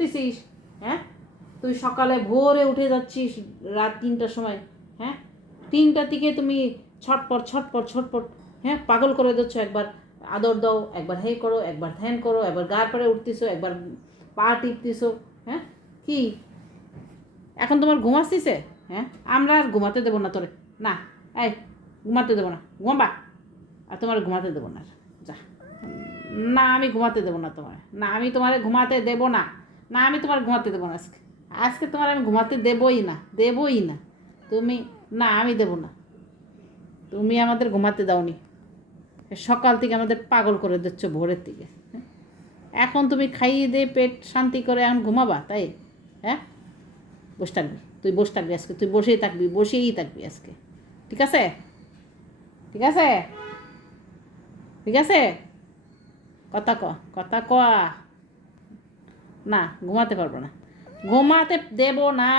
করতেছিস? হ্যাঁ, তুই সকালে ভোরে উঠে যাচ্ছিস রাত 3টার সময়। হ্যাঁ, 3টার দিকে তুমি ছটপট ছটপট ছটপট, হ্যাঁ, পাগল করে দিচ্ছ। একবার আদর দাও, একবার হে করো, একবার ধ্যান করো, একবার গা পরে উঠতেছো, একবার পা টিপতেছো। হ্যাঁ, কি এখন তোমার ঘুম আসতেছে? হ্যাঁ, আমরা আর ঘুমাতে দেবো না তোরে। না, এই ঘুমাতে দেবো না, ঘুমাবা। আর তোমার ঘুমাতে দেবো না, যা। না, আমি ঘুমাতে দেবো না তোমার। না, আমি তোমার ঘুমাতে দেবো না। না, আমি তোমার ঘুমাতে দেবো না আজকে। আজকে তোমার আমি ঘুমাতে দেবই না, দেবই না। তুমি, না আমি দেবো না। তুমি আমাদের ঘুমাতে দাওনি, সকাল থেকে আমাদের পাগল করে দিচ্ছ ভোরের থেকে। হ্যাঁ? এখন তুমি খাইয়ে দিয়ে পেট শান্তি করে এখন ঘুমাবা, তাই? হ্যাঁ, বসে থাকবি, তুই বসে থাকবি আজকে, তুই বসেই থাকবি, বসেই থাকবি আজকে। ঠিক আছে? ঠিক আছে? ঠিক আছে? কথা ক, কথা ক। না, ঘুমাতে পারবো না, ঘুমাতে দেবো না।